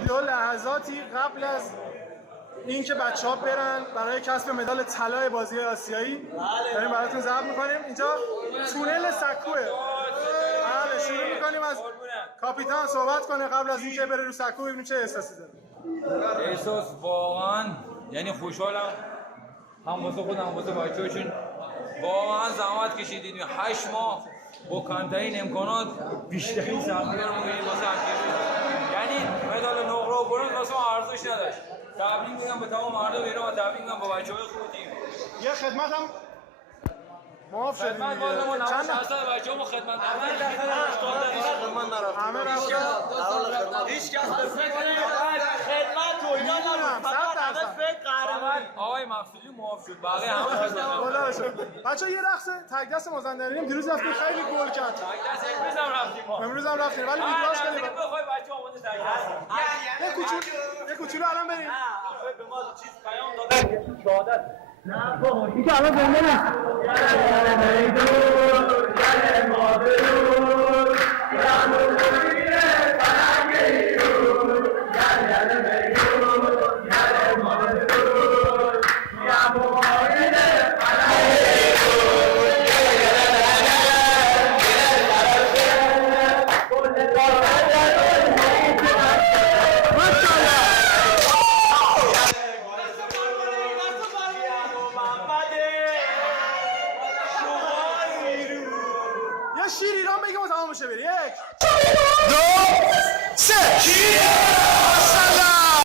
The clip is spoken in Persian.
ویدیو لحظاتی قبل از اینکه بچه‌ها برن برای کسب مدال طلای بازی آسیایی داریم براتون ضبط می‌کنیم. اینجا تونل سکوه. بله شروع می‌کنیم از کاپیتان صحبت کنه قبل از اینکه بره رو سکو ببینیم چه احساسی داره. احساس واقعا یعنی خوشحالم، هم واسه خودم هم واسه بچه‌ها، چون واقعا زحمت کشیدید. 8 ماه با کمترین امکانات بیشترین سختی رو می‌کنید واسه همکاری. یعنی مدال نقره و برنز واسه ما ارزش نداشت. تبریک میگم به تمام مردم ایران و تبریک میگم با بچه‌های خوب تیم. یه خدمت هم معاف شدیم دیگه. چند درصد بچه‌ها خدمت همه رفتن. هیچ کس به فکر خدمت و اینا نبود. فقط فکر قهرمانی. آقای مفصولی معاف شد. بقیه همه خدمت. خدا رو شکر. بچه‌ها یه رقص تگ دست مازندرانیم دیروز رفتیم خیلی گل کرد. تگ دست امروز هم رفتیم ما. امروز هم رفتیم ولی ویدیوش خیلی بخوای بچه‌ها آماده تگ دست. یه کوچولو الان بریم. به ما چیز پیام دادن شهادت. این که الان زنده نیست. شیرین بگیم و تمام بشه. 1 2 3 شیرین.